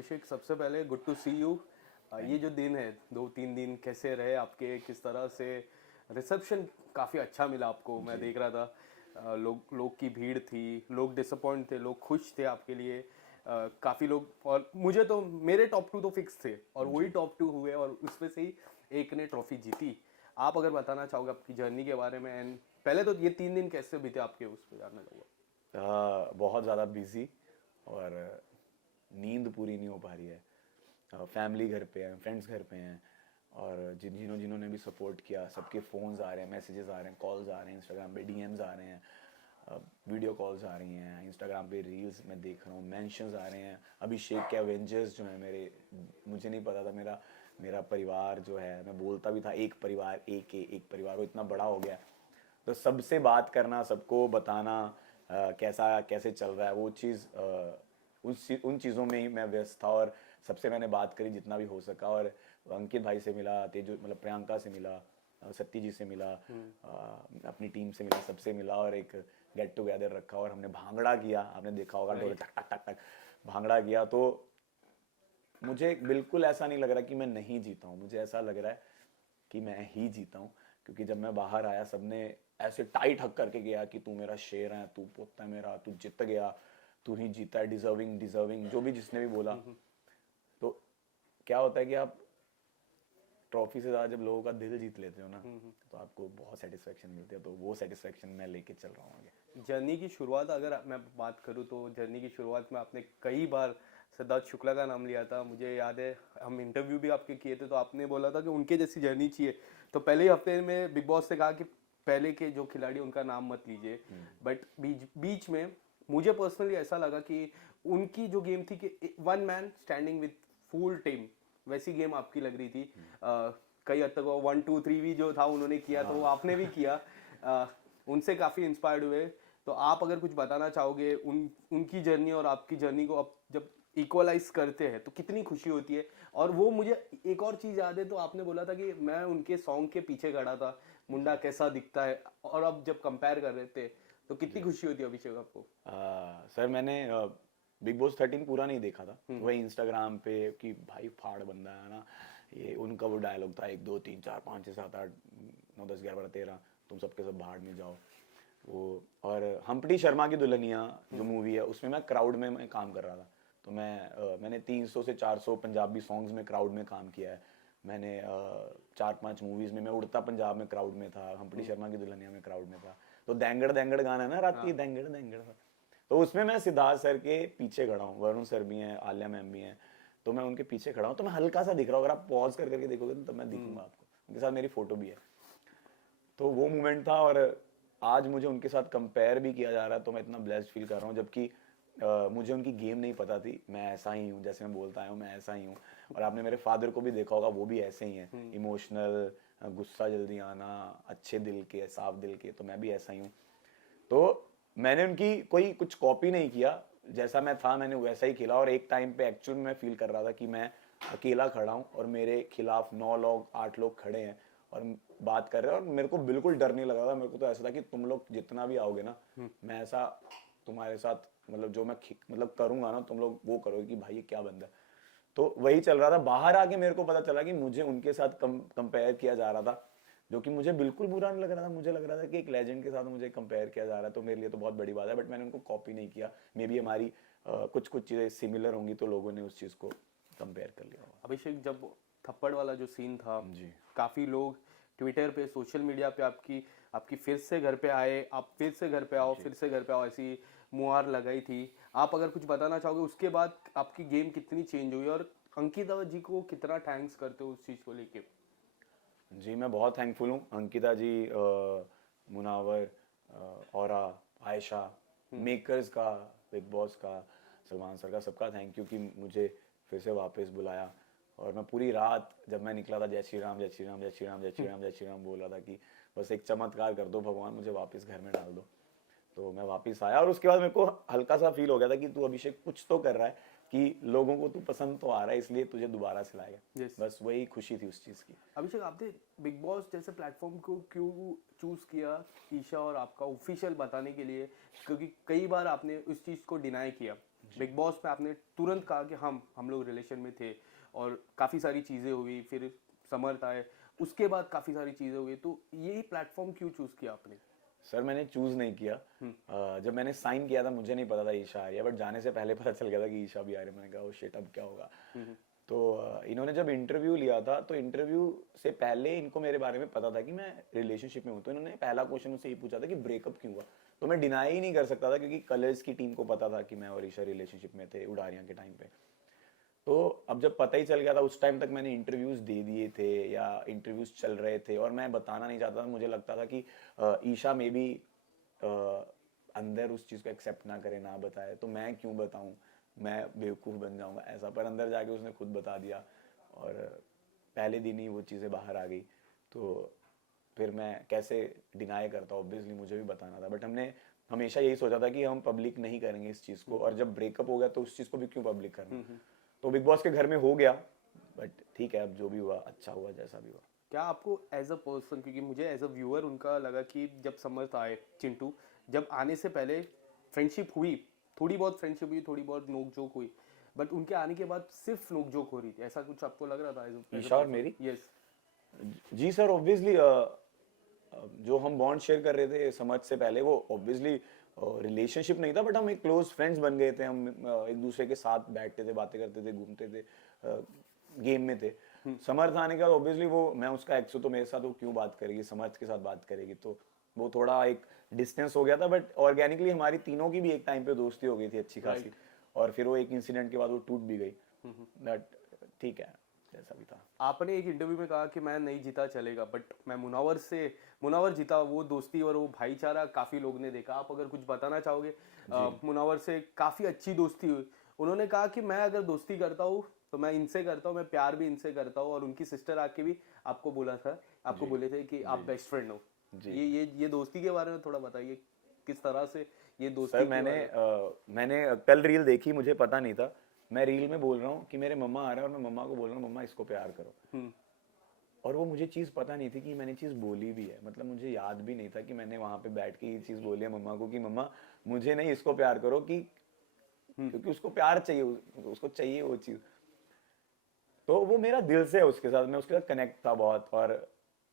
अभिषेक, सबसे पहले good to C you. ये जो दिन है, 2-3 दिन कैसे रहे आपके, किस तरह से रिसेप्शन? काफ़ी अच्छा मिला आपको, मैं देख रहा था। लोग की भीड़ थी, लोग डिसअपॉइंट थे, लोग खुश थे आपके लिए। काफ़ी लोग, और मुझे तो मेरे टॉप 2 तो फिक्स थे और वही टॉप 2 हुए और उसमें से ही एक ने ट्रॉफी जीती। आप अगर बताना चाहोगे आपकी जर्नी के बारे में, एंड पहले तो ये 3 दिन कैसे बीते आपके, उस पर जानना चाहूँगा। बहुत ज़्यादा बिजी और नींद पूरी नहीं हो पा रही है। फैमिली घर पे है, फ्रेंड्स घर पे हैं, और जिन्होंने भी सपोर्ट किया सबके फ़ोन्स आ रहे हैं, मैसेजेस आ रहे हैं, कॉल्स आ रहे हैं, इंस्टाग्राम पे डीएम्स आ रहे हैं, वीडियो कॉल्स आ रही हैं, इंस्टाग्राम पे रील्स मैं देख रहा हूँ, मेंशंस आ रहे हैं। अभिषेक के एवेंजर्स जो हैं मेरे, मुझे नहीं पता था मेरा मेरा परिवार जो है, मैं बोलता भी था एक परिवार, एक परिवार, वो इतना बड़ा हो गया। तो सबसे बात करना, सबको बताना कैसा कैसे चल रहा है, वो चीज़ उन चीज़ों में ही मैं व्यस्त था। और सबसे मैंने बात करी जितना भी हो सका, और अंकित भाई से मिला, तेजु मतलब प्रियंका से मिला, सत्ती जी से मिला, अपनी टीम से मिला, सबसे मिला, और एक गेट टुगेदर रखा और हमने भांगड़ा किया। आपने देखा होगा ढोल टक टक टक टक भांगड़ा किया। तो मुझे बिल्कुल ऐसा नहीं लग रहा कि मैं नहीं जीता हूँ, मुझे ऐसा लग रहा है कि मैं ही जीता हूँ। क्योंकि जब मैं बाहर आया सबने ऐसे टाइट हक करके गया कि तू मेरा शेर है, तू पोता है मेरा, तू जीत गया, तू ही जीता है, डिजर्विंग डिजर्विंग, जो भी जिसने भी बोला। तो क्या होता है कि आप ट्रॉफी से ज़्यादा जब लोगों का दिल जीत लेते हो ना, तो आपको बहुत सेटिस्फेक्शन मिलती है। तो वो सेटिस्फेक्शन मैं लेके चल रहा हूँ आगे। जर्नी की शुरुआत अगर मैं बात करूँ तो जर्नी की शुरुआत में आपने कई बार सिद्धार्थ शुक्ला का नाम लिया था। मुझे याद है हम इंटरव्यू भी आपके किए थे, तो आपने बोला था कि उनके जैसी जर्नी चाहिए। तो पहले ही हफ्ते में बिग बॉस से कहा कि पहले के जो खिलाड़ी उनका नाम मत लीजिए, बट बीच में मुझे पर्सनली ऐसा लगा कि उनकी जो गेम थी कि one man standing with full team, वैसी गेम आपकी लग रही थी। कई हद तक वो 1 2 3 भी जो था उन्होंने किया, तो वो आपने भी किया। उनसे काफ़ी इंस्पायर्ड हुए। तो आप अगर कुछ बताना चाहोगे उनकी जर्नी और आपकी जर्नी को, अब जब इक्वलाइज करते हैं तो कितनी खुशी होती है। और वो मुझे एक और चीज़ याद है, तो आपने बोला था कि मैं उनके सॉन्ग के पीछे खड़ा था, मुंडा कैसा दिखता है, और अब जब कंपेयर कर रहे थे तो कितनी खुशी होती है अभिषेक आपको? सर मैंने बिग बॉस 13 पूरा नहीं देखा था, वही इंस्टाग्राम पे कि भाई फाड़ बंदा है ना, ये उनका वो डायलॉग था 1 2 3 4 5 6 7 8 9 10 11 12 13, तुम सबके सब भाड़ में जाओ। वो और हम्प्टी शर्मा की दुल्हनिया जो मूवी है, उसमें मैं क्राउड में मैं काम कर रहा था। तो मैंने 300 से 400 पंजाबी सॉन्ग्स में क्राउड में काम किया है। मैंने 4 5 मूवीज में मैं उड़ता पंजाब में क्राउड में था, हम्प्टी शर्मा की दुल्हनिया में क्राउड में था। तो देंगड़ देंगड़ गाना है ना, राती देंगड़ देंगड़, तो उसमें मैं सिद्धार्थ सर के पीछे खड़ा हूँ, वरुण सर भी हैं, आलिया मैम भी हैं, तो मैं उनके पीछे खड़ा हूँ। तो मैं हल्का सा दिख रहा हूँ, अगर आप पॉज कर करके देखोगे तो मैं दिखूंगा आपको, उनके साथ मेरी फोटो भी है। तो वो मोमेंट था, और आज मुझे उनके साथ कंपेयर भी किया जा रहा है, तो मैं इतना ब्लेस्ड फील कर रहा हूँ। जबकि मुझे उनकी गेम नहीं पता थी, मैं ऐसा ही हूँ, जैसे मैं बोलता आया हूँ मैं ऐसा ही हूँ। और आपने मेरे फादर को भी देखा होगा, वो भी ऐसे ही हैं, इमोशनल, गुस्सा जल्दी आना, अच्छे दिल के, साफ दिल के, तो मैं भी ऐसा ही हूँ। तो मैंने उनकी कोई कुछ कॉपी नहीं किया, जैसा मैं था मैंने वैसा ही खेला। और एक टाइम पे एक्चुअल में फील कर रहा था कि मैं अकेला खड़ा हूँ और मेरे खिलाफ 9 लोग 8 लोग खड़े हैं और बात कर रहे हैं, और मेरे को बिल्कुल डर नहीं लगा था। मेरे को तो ऐसा था कि तुम लोग जितना भी आओगे ना, मैं ऐसा तुम्हारे साथ मतलब जो मैं मतलब करूंगा ना, तुम लोग वो करोगे कि भाई ये क्या बंदा है। तो वही चल रहा था। बाहर आके मेरे को पता चला कि मुझे उनके साथ कंपेयर किया जा रहा था, जो कि मुझे बिल्कुल बुरा नहीं लग रहा था। मुझे लग रहा था कि एक लेजेंड के साथ मुझे कंपेयर किया जा रहा है, तो मेरे लिए तो बहुत बड़ी बात है। बट मैंने उनको कॉपी नहीं किया। मे बी हमारी कुछ कुछ चीज़ें सिमिलर होंगी, तो लोगों ने उस चीज़ को कंपेयर कर लिया होगा। अभिषेक, जब थप्पड़ वाला जो सीन था, जी काफ़ी लोग ट्विटर पे, सोशल मीडिया पे आपकी आपकी फिर से घर पे आए, आप फिर से घर पे आओ, फिर से घर पे आओ, ऐसी मुहार लगाई थी। आप अगर कुछ बताना चाहोगे उसके बाद आपकी गेम कितनी चेंज हुई, और अंकिता जी को कितना थैंक्स करते हो उस चीज़ को लेके? जी, मैं बहुत थैंकफुल हूँ अंकिता जी, मुनावर, औरा, आयशा, मेकर्स का, बिग बॉस का, सलमान सर का, सबका थैंक यू कि मुझे फिर से वापस बुलाया। और मैं पूरी रात जब मैं निकला था जय श्री राम जय श्री राम जय श्री राम जय श्री राम जय श्री राम बोला था कि बस एक चमत्कार कर दो भगवान, मुझे वापस घर में डाल दो। तो मैं वापस आया, और उसके बाद मेरे को हल्का सा फील हो गया था कि तू अभिषेक कुछ तो कर रहा है, कि लोगों को तू पसंद तो आ रहा है, इसलिए तुझे दोबारा से लाएगा। Yes. बस वही खुशी थी उस चीज़ की। अभिषेक, आपने बिग बॉस जैसे प्लेटफॉर्म को क्यों चूज किया ईशा और आपका ऑफिशियल बताने के लिए? क्योंकि कई बार आपने उस चीज़ को डिनाई किया बिग बॉस में आपने तुरंत कहा कि हम लोग रिलेशन में थे और काफ़ी सारी चीज़ें हुई, फिर समर्थ आए, उसके बाद काफ़ी सारी चीज़ें हुई, तो यही प्लेटफॉर्म क्यों चूज़ किया आपने? सर मैंने चूज नहीं किया। जब मैंने साइन किया था मुझे नहीं पता था ईशा आ रही है, बट जाने से पहले पता चल गया था कि ईशा भी आ रही है। मैंने कहा ओ शिट अब क्या होगा। तो इन्होंने जब इंटरव्यू लिया था तो इंटरव्यू से पहले इनको मेरे बारे में पता था कि मैं रिलेशनशिप में हूँ। तो इन्होंने पहला क्वेश्चन मुझसे ये पूछा था कि ब्रेकअप क्यों हुआ। तो मैं डिनाई ही नहीं कर सकता था क्योंकि कलर्स की टीम को पता था कि मैं और ईशा रिलेशनशिप में थे उड़ारियां के टाइम पे। तो अब जब पता ही चल गया था, उस टाइम तक मैंने इंटरव्यूज दे दिए थे या इंटरव्यूज चल रहे थे और मैं बताना नहीं चाहता था। मुझे लगता था कि ईशा में भी अंदर उस चीज़ को एक्सेप्ट ना करे, ना बताए, तो मैं क्यों बताऊं, मैं बेवकूफ़ बन जाऊंगा ऐसा। पर अंदर जाके उसने खुद बता दिया और पहले दिन ही वो चीज़ें बाहर आ गई। तो फिर मैं कैसे डिनाई करता, ऑब्वियसली मुझे भी बताना था। बट हमने हमेशा यही सोचा था कि हम पब्लिक नहीं करेंगे इस चीज़ को, और जब ब्रेकअप हो गया तो उस चीज़ को भी क्यों पब्लिक करना। तो बिग बॉस के घर में हो गया, बट ठीक है अब जो भी हुआ अच्छा हुआ, जैसा भी हुआ। क्या आपको एज अ पर्सन, क्योंकि मुझे एज अ व्यूअर उनका लगा कि जब समर्थ आए, चिंटू, जब आने से पहले फ्रेंडशिप हुई, थोड़ी बहुत फ्रेंडशिप हुई, थोड़ी बहुत नोक जोक हुई, बट उनके आने के बाद सिर्फ नोक जोक हो रही थी, ऐसा कुछ आपको लग रहा था एज ईशा और अ मेरी, यस? जी सर, ऑब्वियसली जो हम बॉन्ड शेयर कर रहे थे समझ से पहले, वो ऑब्वियसली रिलेशनशिप नहीं था, बट हम एक क्लोज फ्रेंड्स बन गए थे। हम एक दूसरे के साथ बैठते थे, बातें करते थे, घूमते थे, गेम में थे। समर्थ आने के बाद ऑब्वियसली वो, मैं उसका एक्स हूं तो मेरे साथ वो क्यों बात करेगी, समर्थ के साथ बात करेगी, तो वो थोड़ा एक डिस्टेंस हो गया था। बट ऑर्गेनिकली हमारी तीनों की भी एक टाइम पे दोस्ती हो गई थी अच्छी खासी, और फिर वो एक इंसिडेंट के बाद वो टूट भी गई। बट ठीक है, जैसा भी था। आपने एक इंटरव्यू में कहा कि मैं नहीं जीता चलेगा, बट मैं मुनावर जीता। वो दोस्ती और वो भाईचारा काफी लोग ने देखा। आप अगर कुछ बताना चाहोगे? मुनावर से काफी अच्छी दोस्ती हुई। उन्होंने कहा कि मैं अगर दोस्ती करता हूँ तो मैं इनसे करता हूँ, मैं प्यार भी इनसे करता हूँ, और उनकी सिस्टर आके भी आपको बोला था, आपको बोले थे कि आप बेस्ट फ्रेंड हो। जी। ये दोस्ती के बारे में थोड़ा बताइए, किस तरह से ये सर दोस्ती के मैंने बारे में? मैंने कल रील देखी, मुझे पता नहीं था। मैं रील में बोल रहा हूँ कि मेरे मम्मा आ रहे हैं और मैं मम्मा को बोल रहा हूँ मम्मा इसको प्यार करो। और वो मुझे चीज़ पता नहीं थी कि मैंने चीज़ बोली भी है। मतलब मुझे याद भी नहीं था कि मैंने वहां पे बैठ के ये चीज़ बोली है मम्मा को कि मम्मा मुझे नहीं, इसको प्यार करो, कि क्योंकि उसको प्यार चाहिए, उसको चाहिए वो चीज़। तो वो मेरा दिल से है उसके साथ, मैं उसके साथ कनेक्ट था बहुत। और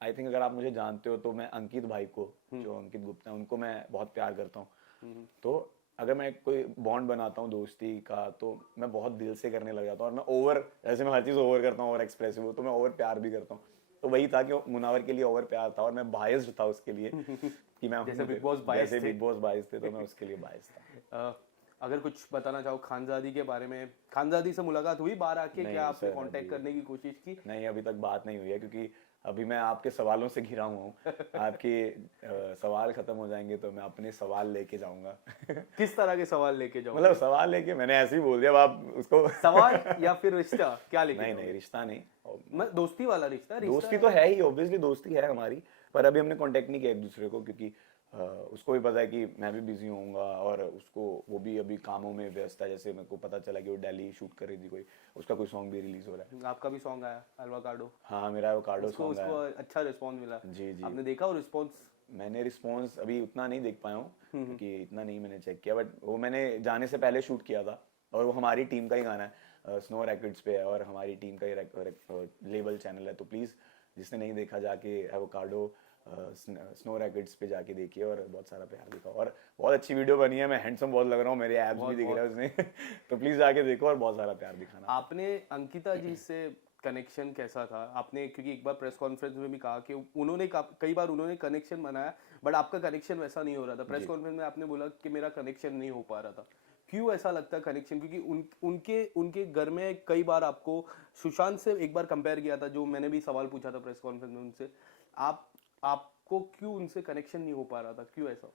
आई थिंक अगर आप मुझे जानते हो तो मैं अंकित भाई को, जो अंकित गुप्ता है, उनको मैं बहुत प्यार करता हूँ। तो अगर मैं कोई बॉन्ड बनाता हूँ दोस्ती का तो मैं बहुत दिल से करने लग जाता हूँ। और मैं ओवर, जैसे मैं हर चीज़ ओवर करता हूँ, ओवर एक्सप्रेसिव हूँ, तो मैं ओवर प्यार भी करता हूँ। तो वही था कि मुनावर के लिए ओवर प्यार था और मैं बायस्ड था उसके लिए कि मैं जैसे बिग बॉस बायस जैसे थे। बिग बॉस बायस थे तो मैं उसके लिए बायस था। अगर कुछ बताना चाहो खानजादी के बारे में, खानजादी से मुलाकात हुई बाहर आके? क्या नहीं आपने सर, कांटेक्ट अभी करने की कोशिश की? नहीं, अभी तक बात नहीं हुई है क्योंकि अभी मैं आपके सवालों से घिरा हुआ हूँ। आपके सवाल खत्म हो जाएंगे तो मैं अपने सवाल लेके जाऊंगा। किस तरह के सवाल लेके मतलब जाओगे? सवाल लेके, मैंने ऐसे ही बोल दिया, अब आप उसको सवाल या फिर रिश्ता, क्या लेके नहीं नहीं, जाओगे? रिश्ता नहीं। मैं दोस्ती वाला रिश्ता, रिश्ता दोस्ती तो है ही, ऑब्वियसली दोस्ती है हमारी। पर अभी हमने कांटेक्ट नहीं किया एक दूसरे को क्योंकि उसको भी पता है कि मैं भी बिजी होऊंगा और उसको, वो भी अभी कामों में व्यस्त है। जैसे मेरे को पता चला कि वो दिल्ली शूट कर रही थी कोई, उसका कोई सॉन्ग भी रिलीज हो रहा है। आपका भी सॉन्ग आया एल्वाकाडो, हाँ, मेरा वो कार्डो उसको सॉन्ग उसको आया। अच्छा रिस्पॉन्स मिला? जी जी। आपने देखा वो रिस्पॉन्स? मैंने रिस्पॉन्स अभी उतना नहीं देख पाया हूँ क्योंकि इतना नहीं मैंने चेक किया, बट वो मैंने जाने से पहले शूट किया था। और वो हमारी टीम का ही गाना है, स्नो रैकेट्स पे है और हमारी टीम का ही लेबल चैनल है। तो प्लीज़ जिसने नहीं देखा जाके एवोकाडो स्नो रैकेट्स पे जाके देखिए और बहुत सारा प्यार दिखाओ। और बहुत अच्छी वीडियो बनी है, मैं हैंडसम बहुत लग रहा हूँ, मेरे एब्स भी दिख रहे हैं उसमें। तो प्लीज़ जाके देखो और बहुत सारा प्यार दिखाना। आपने अंकिता जी से कनेक्शन कैसा था? आपने, क्योंकि एक बार प्रेस कॉन्फ्रेंस में भी कहा कि उन्होंने कई बार उन्होंने कनेक्शन बनाया, बट आपका कनेक्शन वैसा नहीं हो रहा था। प्रेस कॉन्फ्रेंस में आपने बोला कि मेरा कनेक्शन नहीं हो पा रहा था। क्यों ऐसा लगता है कनेक्शन? क्योंकि उनके उनके घर में कई बार आपको सुशांत से एक बार कंपेयर किया था, जो मैंने भी सवाल पूछा था प्रेस कॉन्फ्रेंस में उनसे। आपको क्यों उनसे कनेक्शन नहीं हो पा रहा था, क्यों ऐसा?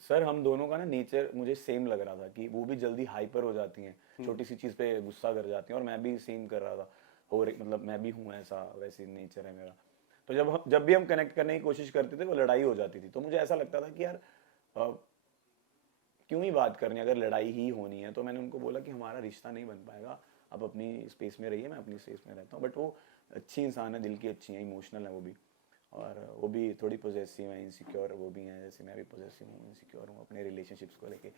सर हम दोनों का ना नेचर मुझे सेम लग रहा था कि वो भी जल्दी हाइपर हो जाती हैं, छोटी सी चीज़ पे गुस्सा कर जाती हैं, और मैं भी सेम कर रहा था। और मतलब मैं भी हूँ ऐसा, वैसे नेचर है मेरा। तो जब भी हम कनेक्ट करने की कोशिश करते थे वो लड़ाई हो जाती थी। तो मुझे ऐसा लगता था कि यार क्यों ही बात करनी, अगर लड़ाई ही होनी है। तो मैंने उनको बोला कि हमारा रिश्ता नहीं बन पाएगा, आप अपनी स्पेस में रहिए, मैं अपनी स्पेस में रहता हूँ। बट वो अच्छी इंसान है, दिल की अच्छी है, इमोशनल है वो भी। और वो भी थोड़ी पॉजेसिव है, इनसिक्योर वो भी हैं, जैसे मैं भी पॉजेसिव हूँ, इनसिक्योर हूँ अपने रिलेशनशिप्स को लेके।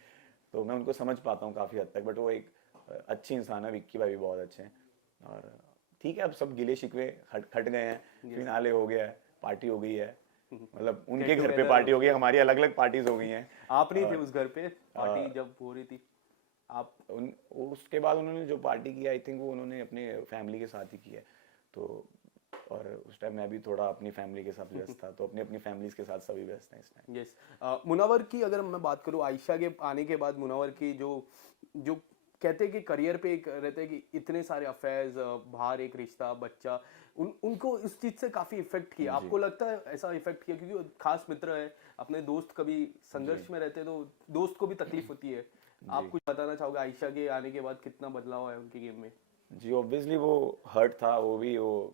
तो मैं उनको समझ पाता हूँ काफ़ी हद तक, बट वो एक अच्छी इंसान है, विक्की भाई भी बहुत अच्छे हैं। और ठीक है, अब सब गिले शिकवे हट गए हैं, फिनाले हो गया है, पार्टी हो गई है, मतलब उनके घर पे पार्टी हो गई है, हमारी अलग अलग पार्टीज हो गई हैं। आप नहीं थे उस घर पे पार्टी जब हो रही थी? आप उसके बाद उन्होंने जो पार्टी की, आई थिंक वो उन्होंने अपने फैमिली के साथ ही की है। तो और उस टाइम मैं भी थोड़ा अपनी फैमिली के साथ व्यस्त था, तो अपनी अपनी फैमिलीज के साथ सभी व्यस्त हैं इस टाइम। यस। मुनव्वर की अगर मैं बात करूँ, आयशा के आने के बाद मुनव्वर की जो जो कहते हैं कि करियर पे एक रहते हैं कि इतने सारे अफेयर्स, बाहर एक रिश्ता, बच्चा, उनको इस चीज से काफी इफेक्ट किया। आपको लगता है ऐसा इफेक्ट किया? क्योंकि खास मित्र है, अपने दोस्त कभी संघर्ष में रहते हैं तो दोस्त को भी तकलीफ होती है। आप कुछ बताना चाहोगे आयशा के आने के बाद कितना बदलाव है उनके गेम में? जी ऑब्वियसली वो हर्ट था, वो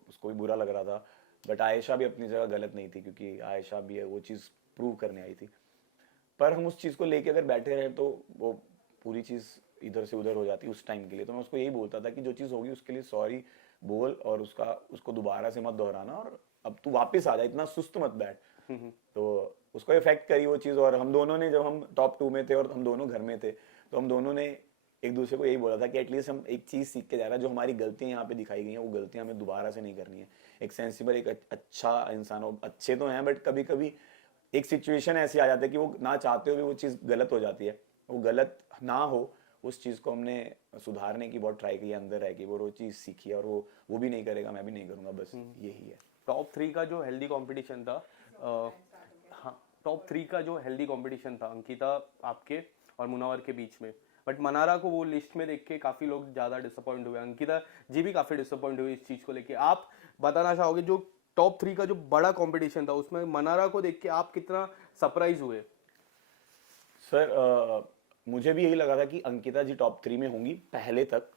उसको भी बुरा लग रहा था, बट आयशा भी अपनी जगह गलत नहीं थी, क्योंकि आयशा भी है वो चीज़ प्रूव करने आई थी। पर हम उस चीज़ को लेके अगर बैठे रहे तो वो पूरी चीज़ इधर से उधर हो जाती उस टाइम के लिए। तो मैं उसको यही बोलता था कि जो चीज़ होगी उसके लिए सॉरी बोल, और उसको दोबारा से मत दोहराना, और अब तू वापस आ जा, इतना सुस्त मत बैठ। तो उसको इफेक्ट करी वो चीज़। और हम दोनों ने, जब हम टॉप 2 में थे और हम दोनों घर में थे, तो हम दोनों ने एक दूसरे को यही बोला था कि एटलीस्ट हम एक चीज़ सीख के जा रहा है, जो हमारी गलतियां यहाँ पे दिखाई गई हैं वो गलतियां हमें दोबारा से नहीं करनी है। एक सेंसिबल, एक अच्छा इंसान हो, अच्छे तो हैं बट कभी कभी एक सिचुएशन ऐसी आ जाती है कि वो ना चाहते हुए वो चीज़ गलत हो जाती है। वो गलत ना हो, उस चीज़ को हमने सुधारने की बहुत ट्राई की है, अंदर रह के वो चीज़ सीखी है, और वो भी नहीं करेगा, मैं भी नहीं करूँगा, बस यही है। टॉप 3 का जो हेल्दी कंपटीशन था, हाँ, टॉप 3 का जो हेल्दी कंपटीशन था अंकिता, आपके और मुनव्वर के बीच में, बट मनारा को वो लिस्ट में देख के काफी लोग ज्यादा डिसअपॉइंट हुए, अंकिता जी भी काफी डिसअपॉइंट हुई इस चीज को लेके। आप बताना चाहोगे जो टॉप 3 का जो बड़ा कंपटीशन था उसमें मनारा को देख के आप कितना सरप्राइज हुए? सर मुझे भी यही लगा था कि अंकिता जी टॉप 3 में होंगी पहले तक,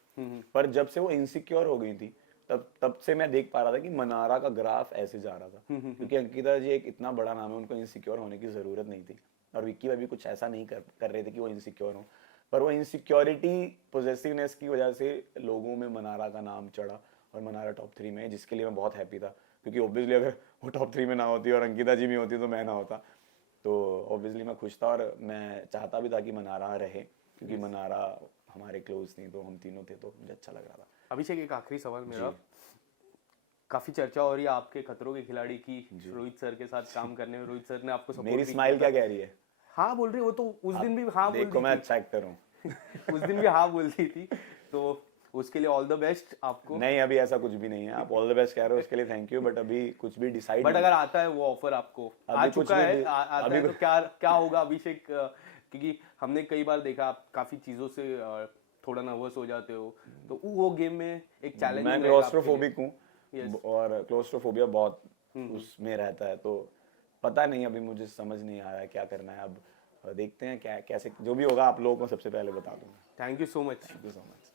पर जब से वो इनसिक्योर हो गई थी तब से मैं देख पा रहा था कि मनारा का ग्राफ ऐसे जा रहा था, क्योंकि अंकिता जी एक इतना बड़ा नाम है, उनको इनसिक्योर होने की जरूरत नहीं थी, और विक्की भाई भी कुछ ऐसा नहीं कर रहे थे कि वो इनसिक्योर हो, पर वो इनसिक्योरिटी, पॉजेसिवनेस की वजह से लोगों में मनारा का नाम चढ़ा, और मनारा टॉप 3 में है, जिसके लिए मैं बहुत हैप्पी था, क्योंकि ऑब्वियसली अगर वो टॉप 3 में ना होती और अंकिता जी भी होती तो मैं ना होता। तो ऑब्वियसली मैं खुश था, और मैं चाहता भी था कि मनारा रहे, क्योंकि मनारा हमारे क्लोज थी, तो हम तीनों थे, तो मुझे अच्छा लग रहा था। अभिषेक, एक आखिरी सवाल मेरा, काफी चर्चा हो रही है आपके खतरों के खिलाड़ी की, रोहित सर के साथ काम करने में। रोहित सर ने आपको सपोर्ट मेरी स्माइल क्या कह रही है? हाँ बोल रही है, वो तो उस दिन भी हाँ बोल देखो रही मैं थी। अच्छा एक्टर हूँ। उस दिन भी हाँ बोल रही थी, तो उसके लिए ऑल द बेस्ट आपको। नहीं, अभी ऐसा कुछ भी नहीं है, आप ऑल द बेस्ट कह रहे हो उसके लिए थैंक यू, बट अभी कुछ भी डिसाइड बट अगर आता है वो ऑफर आपको, आ चुका है, आता है, तो क्या क्या होगा अभिषेक? क्योंकि हमने कई बार देखा आप काफी चीजों से थोड़ा नर्वस हो जाते हो, तो वो गेम में एक चैलेंज। मैं क्लोस्ट्रोफोबिक हूँ, और क्लोस्ट्रोफोबिया बहुत उसमें रहता है, तो पता नहीं, अभी मुझे समझ नहीं आ रहा है क्या करना है। अब देखते हैं क्या कैसे, जो भी होगा आप लोगों को सबसे पहले बता दूंगा। Thank you so much. Thank you so much.